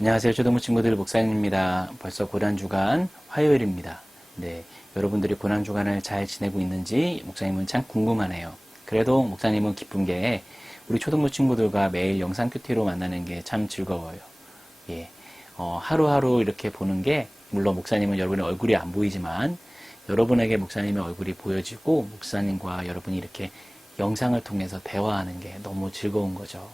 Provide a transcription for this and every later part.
안녕하세요. 초등부 친구들 목사님입니다. 벌써 고난주간 화요일입니다. 네, 여러분들이 고난주간을 잘 지내고 있는지 목사님은 참 궁금하네요. 그래도 목사님은 기쁜 게 우리 초등부 친구들과 매일 영상 큐티로 만나는 게 참 즐거워요. 예, 하루하루 이렇게 보는 게 물론 목사님은 여러분의 얼굴이 안 보이지만 여러분에게 목사님의 얼굴이 보여지고 목사님과 여러분이 이렇게 영상을 통해서 대화하는 게 너무 즐거운 거죠.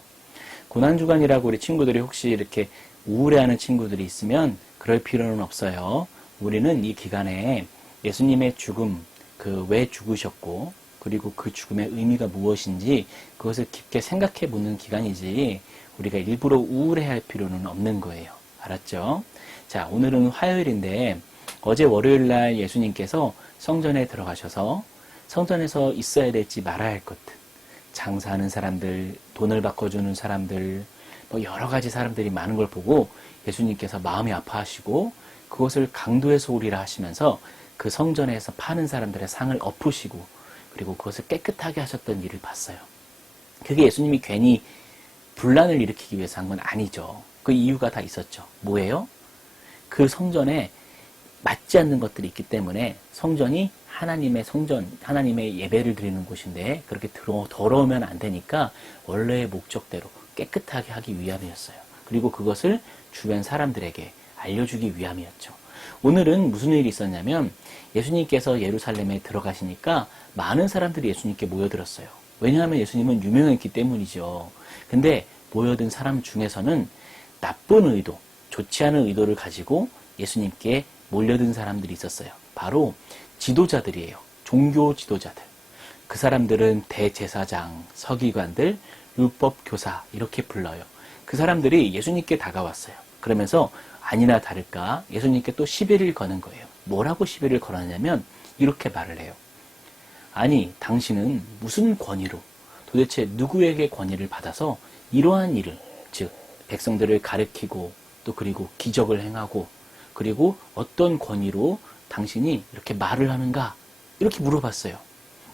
고난주간이라고 우리 친구들이 혹시 이렇게 우울해하는 친구들이 있으면 그럴 필요는 없어요. 우리는 이 기간에 예수님의 죽음, 왜 죽으셨고 그리고 그 죽음의 의미가 무엇인지 그것을 깊게 생각해 보는 기간이지 우리가 일부러 우울해할 필요는 없는 거예요. 알았죠? 자, 오늘은 화요일인데 어제 월요일날 예수님께서 성전에 들어가셔서 성전에서 있어야 될지 말아야 할 것들, 장사하는 사람들, 돈을 바꿔주는 사람들, 여러 가지 사람들이 많은 걸 보고 예수님께서 마음이 아파하시고 그것을 강도의 소리라 하시면서 그 성전에서 파는 사람들의 상을 엎으시고 그리고 그것을 깨끗하게 하셨던 일을 봤어요. 그게 예수님이 괜히 분란을 일으키기 위해서 한 건 아니죠. 그 이유가 다 있었죠. 뭐예요? 그 성전에 맞지 않는 것들이 있기 때문에 성전이 하나님의 성전, 하나님의 예배를 드리는 곳인데 그렇게 더러우면 안 되니까 원래의 목적대로 깨끗하게 하기 위함이었어요. 그리고 그것을 주변 사람들에게 알려주기 위함이었죠. 오늘은 무슨 일이 있었냐면 예수님께서 예루살렘에 들어가시니까 많은 사람들이 예수님께 모여들었어요. 왜냐하면 예수님은 유명했기 때문이죠. 근데 모여든 사람 중에서는 나쁜 의도, 좋지 않은 의도를 가지고 예수님께 몰려든 사람들이 있었어요. 바로 지도자들이에요. 종교 지도자들. 그 사람들은 대제사장, 서기관들, 율법교사 이렇게 불러요. 그 사람들이 예수님께 다가왔어요. 그러면서 아니나 다를까 예수님께 또 시비를 거는 거예요. 뭐라고 시비를 걸었냐면 이렇게 말을 해요. 아니, 당신은 무슨 권위로 도대체 누구에게 권위를 받아서 이러한 일을, 즉 백성들을 가르치고 또 그리고 기적을 행하고 그리고 어떤 권위로 당신이 이렇게 말을 하는가? 이렇게 물어봤어요.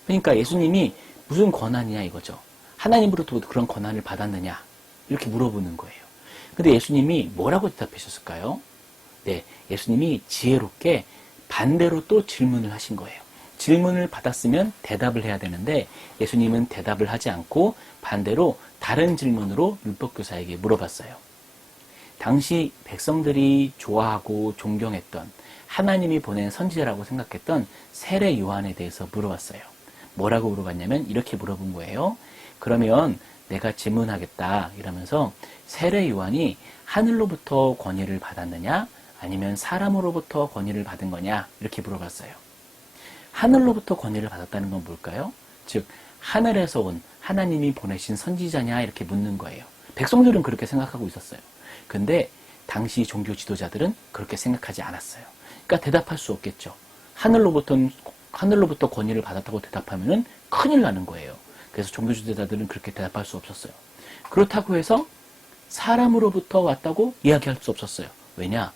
그러니까 예수님이 무슨 권한이냐 이거죠. 하나님으로부터 그런 권한을 받았느냐? 이렇게 물어보는 거예요. 근데 예수님이 뭐라고 대답하셨을까요? 네, 예수님이 지혜롭게 반대로 또 질문을 하신 거예요. 질문을 받았으면 대답을 해야 되는데 예수님은 대답을 하지 않고 반대로 다른 질문으로 율법교사에게 물어봤어요. 당시 백성들이 좋아하고 존경했던 하나님이 보낸 선지자라고 생각했던 세례 요한에 대해서 물어봤어요. 뭐라고 물어봤냐면 이렇게 물어본 거예요. 그러면 내가 질문하겠다 이러면서 세례 요한이 하늘로부터 권위를 받았느냐 아니면 사람으로부터 권위를 받은 거냐 이렇게 물어봤어요. 하늘로부터 권위를 받았다는 건 뭘까요? 즉 하늘에서 온 하나님이 보내신 선지자냐 이렇게 묻는 거예요. 백성들은 그렇게 생각하고 있었어요. 근데 당시 종교 지도자들은 그렇게 생각하지 않았어요. 그러니까 대답할 수 없겠죠. 하늘로부터 권위를 받았다고 대답하면은 큰일 나는 거예요. 그래서 종교 지도자들은 그렇게 대답할 수 없었어요. 그렇다고 해서 사람으로부터 왔다고 이야기할 수 없었어요. 왜냐?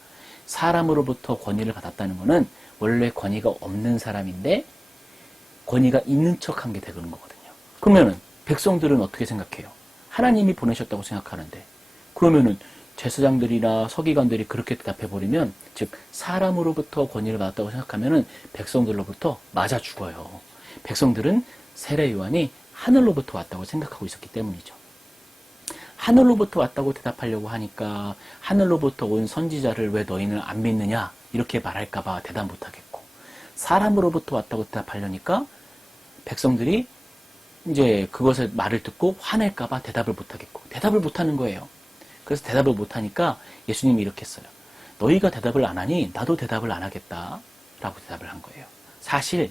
사람으로부터 권위를 받았다는 것은 원래 권위가 없는 사람인데 권위가 있는 척한 게 되는 거거든요. 그러면은 백성들은 어떻게 생각해요? 하나님이 보내셨다고 생각하는데 그러면은 제사장들이나 서기관들이 그렇게 대답해버리면 즉 사람으로부터 권위를 받았다고 생각하면은 백성들로부터 맞아 죽어요. 백성들은 세례 요한이 하늘로부터 왔다고 생각하고 있었기 때문이죠. 하늘로부터 왔다고 대답하려고 하니까 하늘로부터 온 선지자를 왜 너희는 안 믿느냐 이렇게 말할까봐 대답 못하겠고 사람으로부터 왔다고 대답하려니까 백성들이 이제 그것을 말을 듣고 화낼까봐 대답을 못하겠고 대답을 못하는 거예요. 그래서 대답을 못하니까 예수님이 이렇게 했어요. 너희가 대답을 안 하니 나도 대답을 안 하겠다 라고 대답을 한 거예요. 사실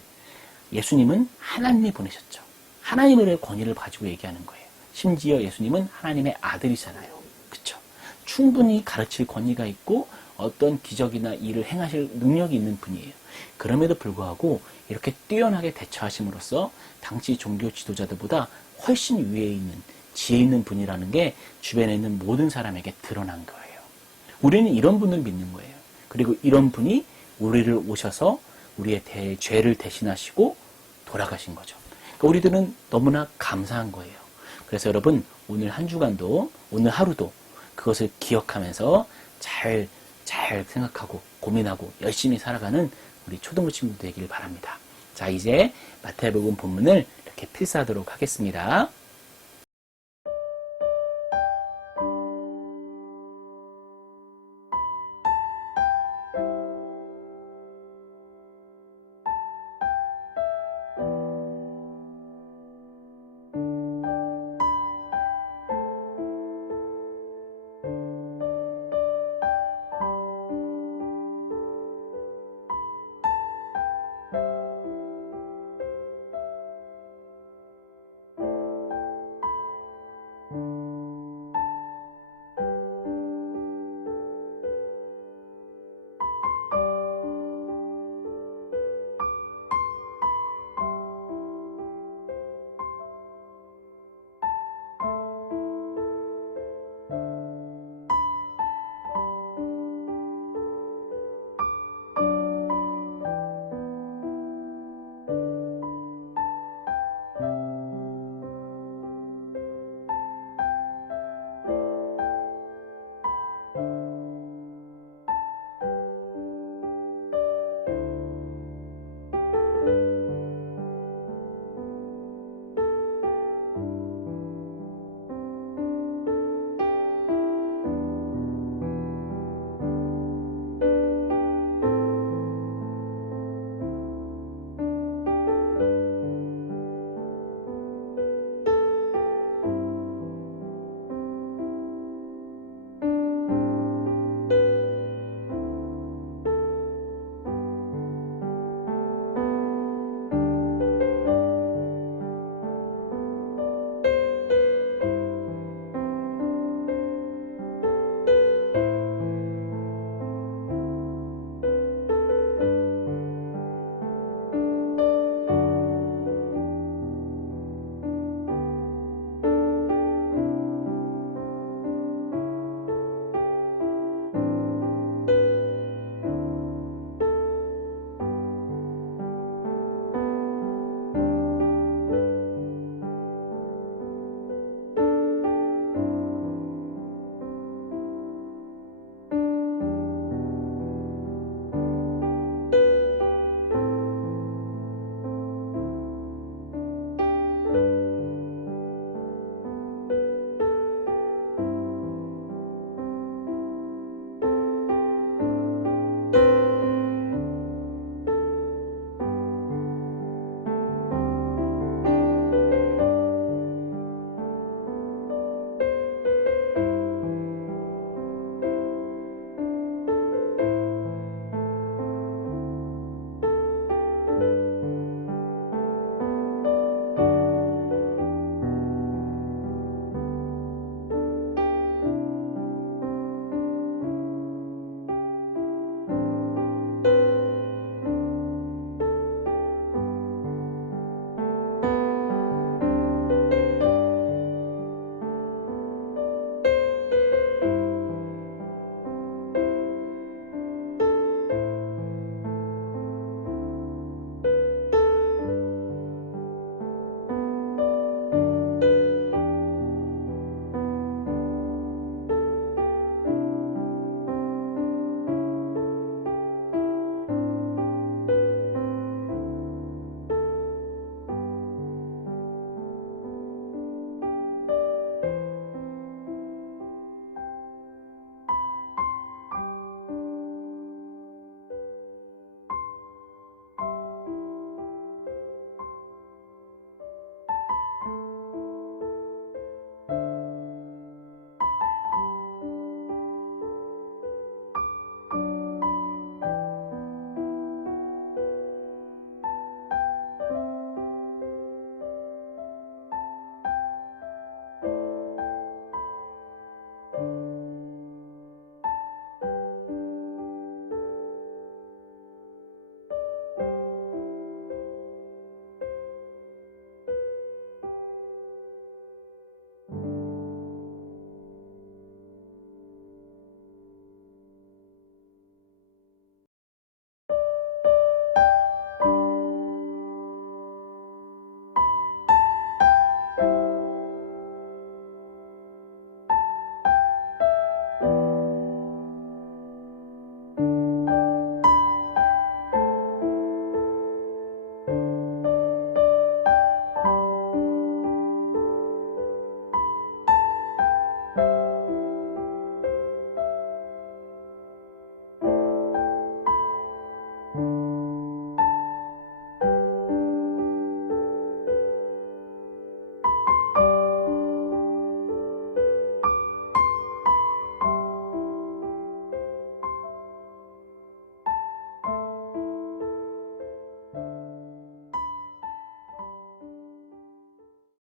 예수님은 하나님이 보내셨죠. 하나님의 권위를 가지고 얘기하는 거예요. 심지어 예수님은 하나님의 아들이잖아요. 그렇죠? 충분히 가르칠 권위가 있고 어떤 기적이나 일을 행하실 능력이 있는 분이에요. 그럼에도 불구하고 이렇게 뛰어나게 대처하심으로써 당시 종교 지도자들보다 훨씬 위에 있는 지혜 있는 분이라는 게 주변에 있는 모든 사람에게 드러난 거예요. 우리는 이런 분을 믿는 거예요. 그리고 이런 분이 우리를 오셔서 우리의 죄를 대신하시고 돌아가신 거죠. 그러니까 우리들은 너무나 감사한 거예요. 그래서 여러분 오늘 한 주간도 오늘 하루도 그것을 기억하면서 잘 생각하고 고민하고 열심히 살아가는 우리 초등부 친구들 되길 바랍니다. 자, 이제 마태복음 본문을 이렇게 필사하도록 하겠습니다.